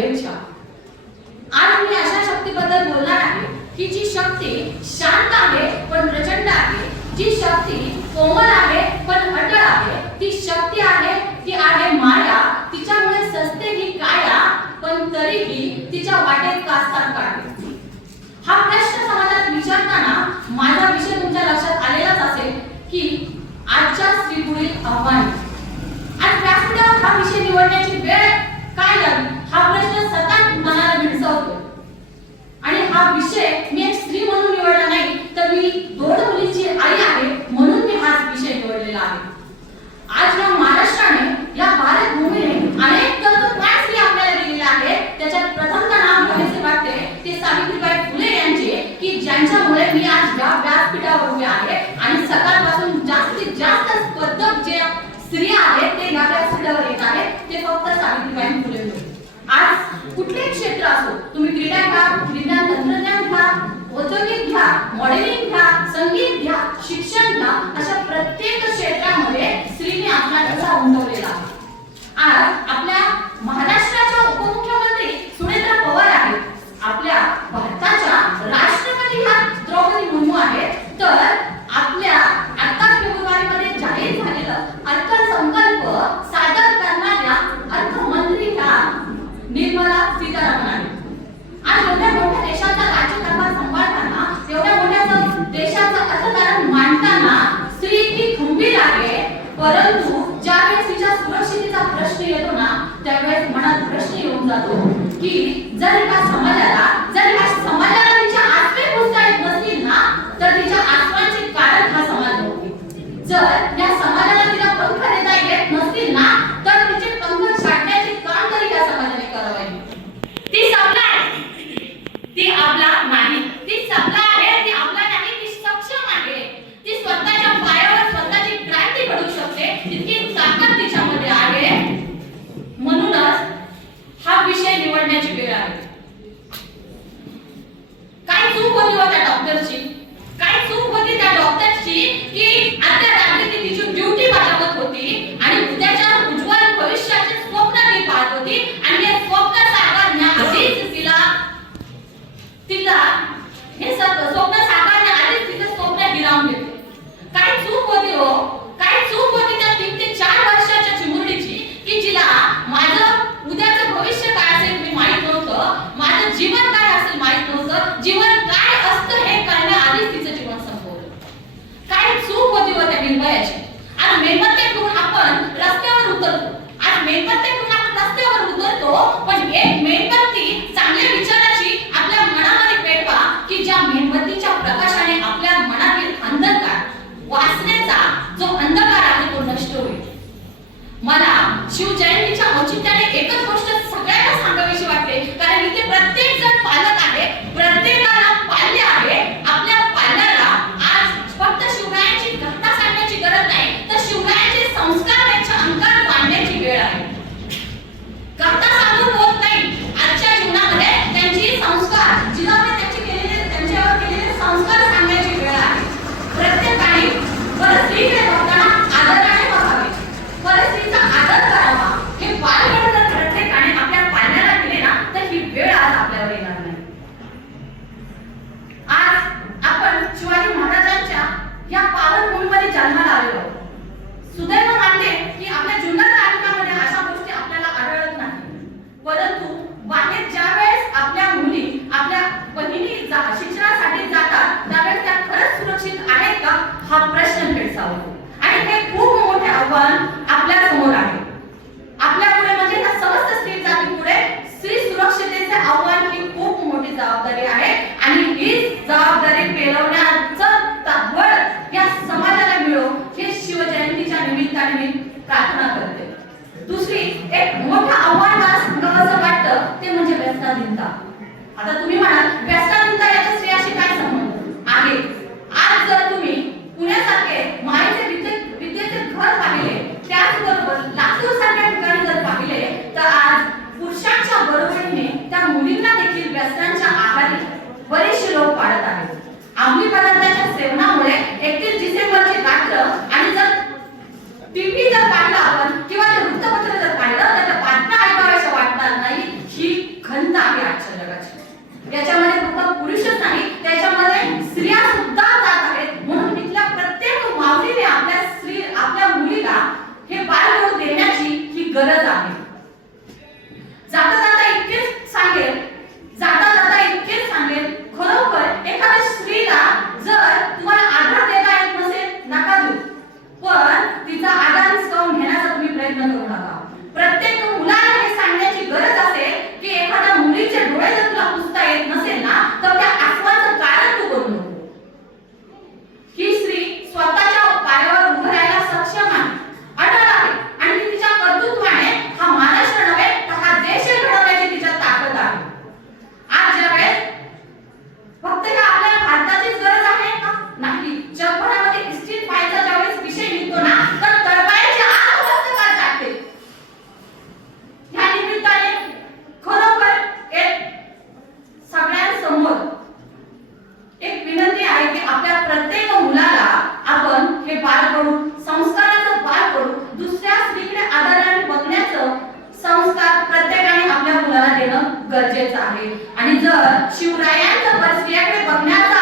शुभेच्छा. आज मी अशा शक्तीबद्दल बोलणार आहे की जी शक्ती शांत आहे पण प्रचंड आहे, जी शक्ती कोमल आहे पण अटळ आहे. ती शक्ती आहे ती आहे माया. तिच्यामुळे सस्ते ही काया पण तरीही तिच्या वाटेत कास्तात काढते. हा प्रश्न समाजात विचारताना माझा विषय तुमच्या लक्षात आलेलाच असेल की आजच्या स्त्री पुढील आव्हान. आज व्यासपीठावर हा विषय निवडण्याची वेळ काय लागली हा प्रश्न सतत मनाला भिडसावतो. आणि हा विषय मी एक स्त्री म्हणून निवडला नाही, तर मी 2 मुलींची आई आहे म्हणून मी हा विषय निवडलेला आहे. आज या महाराष्ट्राने, या भारत भूमीने अनेक तत्वज्ञान स्त्री आपल्याला दिलेले आहेत. त्याच्यात प्रथमतः नाव घ्यायचे वाटते ते सावित्रीबाई फुले यांचे, की ज्यांच्यामुळे मी आज या व्यासपीठावर उभे आहे आणि सकाळपासून जास्तीत जास्त स्पर्धक जे स्त्रिया आहेत ते या व्यासपीठावर येत आहेत ते फक्त सावित्रीबाई फुले. आज कुठलेही क्षेत्र असो, तुम्ही क्रीडा घ्या, विज्ञान तंत्रज्ञान घ्या, औद्योगिक घ्या, मॉडेलिंग घ्या, संगीत घ्या, शिक्षण घ्या, अशा प्रत्येक क्षेत्रामध्ये स्त्रीने आपला ठसा उमटवलेला आहे. आज आपल्या महाराष्ट्राच्या उपमुख्यमंत्री सुनेत्रा पवार आहेत. आपल्या भारताच्या राष्ट्रपती ह्या द्रौपदी मुर्मू आहेत. तर आपल्या आता फेब्रुवारीमध्ये जाहीर झालेलं अर्थसंकल्प सादर करणाऱ्या अर्थमंत्री ह्या निर्मला सीतारामन आहेत. आज एवढ्या मोठ्या देशाचा राज्यकारभार सांभाळताना, एवढ्या मोठ्या देशाचं अर्थकारण मांडताना स्त्री ही खंबीर आहे. परंतु ज्यावेळेस तिच्या सुरक्षिततेचा प्रश्न येतो ना, त्यावेळेस मनात प्रश्न येऊन जातो की जर या समाजाला तिच्या आसवे पुसता येत नसतील ना, तर तिच्या आसवांचे कारण हा समाज नव्हते. जर या समाजाला तिला पंख देता येत नसतील ना, तर तिचे पंख छाटण्याचे काम तरी या समाजाने करावे. ती सबला आहे, ती आपला नाही. ती सबला आहे, ती आपला नाही. ती सक्षम आहे, ती स्वतःच्या पायावर स्वतःची क्रांती घडवू शकते. इतकी ताकद तिच्यामध्ये आहे. म्हणूनच हा विषय निवडण्याची वेळ आहे. काय चूक होती हो त्या डॉक्टरची? काय चूक होती त्या डॉक्टरची की आता रात्री ती तिची ड्युटी बजावत होती आणि उद्याच्या उज्ज्वल भविष्याचे स्वप्न ती पाहत होती आणि हे स्वप्न साकारण्याआधीच तिला हे स्वप्न साकारण्याआधीच तिचं स्वप्न हिरावून घेतलं. काय चूक होती हो? काय चूक होती त्या 3 ते 4 वर्षाच्या चिमुरडीची की जिला माझं उद्याचं भविष्य काय असेल मी माहित नव्हतं, माझं जीवन काय असेल माहित नव्हतं, जीवन काय असतं हे कळण्याआधीच तिचं जीवन संपवलं. काय चूक होती हो त्या निर्भयाची? आज मेणबत्त्या आपण रस्त्यावर उतरतो. आज मेणबत्त्या आपण रस्त्यावर उतरतो, पण एक मेणबत्ती चांगल्या विचाराची आपल्या मनामध्ये पेटवा की ज्या मेणबत्तीच्या प्रकाशाने आपल्या मनातील अंधकार, वासनेचा जो अंधकार आहे तो नष्ट होईल. मला शिवजयंतीच्या औचित्याने एकच गोष्ट सगळ्यांना सांगावीशी वाटते, कारण इथे प्रत्येक जण पालक आहे, प्रत्येकाला पाल्य आहे. आपल्या पाल्याला आज फक्त शिवरायांची कथा सांगण्याची गरज नाही, तर शिवरायांचे संस्कार त्यांच्या अंगात बांधण्याची वेळ आहे. कथा सांगून याच्यामध्ये फक्त पुरुषच नाही, त्याच्यामध्ये स्त्रिया सुद्धा जात आहेत. म्हणून इथल्या प्रत्येक माऊलीने आपल्या मुलीला हे बालगडू देण्याची ही गरज आहे. जाता जाता इतकेच सांगेल, खरोखर एखाद्या स्त्रीला जर तुम्हाला आधार देता येत नसेल, नका देऊ, पण तिचा आधार हिसकावून घेण्याचा तुम्ही प्रयत्न करू नका. प्रत्येक मुलाला हे सांगण्याची गरज असेल की एखाद्या मुलीचे डोळे जर तुला पुसता येत नसेल ना, तर त्या आसवाचं कारण तू करू नको. ही स्त्री स्वतःच्या पायावर उभं राहायला सक्षम आहे, अडळ आहे, आणि ती तिच्या कर्तृत्वाने हा महाराष्ट्र नव्हे तर हा देश घडवण्याची तिच्या ताकद आहे. आज ज्यावेळेस फक्त का आपल्या भारताचीच गरज आहे का? नाही. जगभरामध्ये इस्टील पायचा ज्यावेळेस विषय निघतो ना, तर तळपायाची आग पुस्तकात जाते. या निमित्ताने खरोखर एक सगळ्यांसमोर एक विनंती आहे की आपल्या प्रत्येक मुलाला आपण हे बालकडू, संस्काराचं बालकडू, दुसऱ्या स्त्रीकडे आदराने बघण्याचं संस्कार प्रत्येकाने आपल्या मुलाला देणं गरजेचं आहे. आणि जर शिवरायांचं स्त्रियाकडे बघण्याचा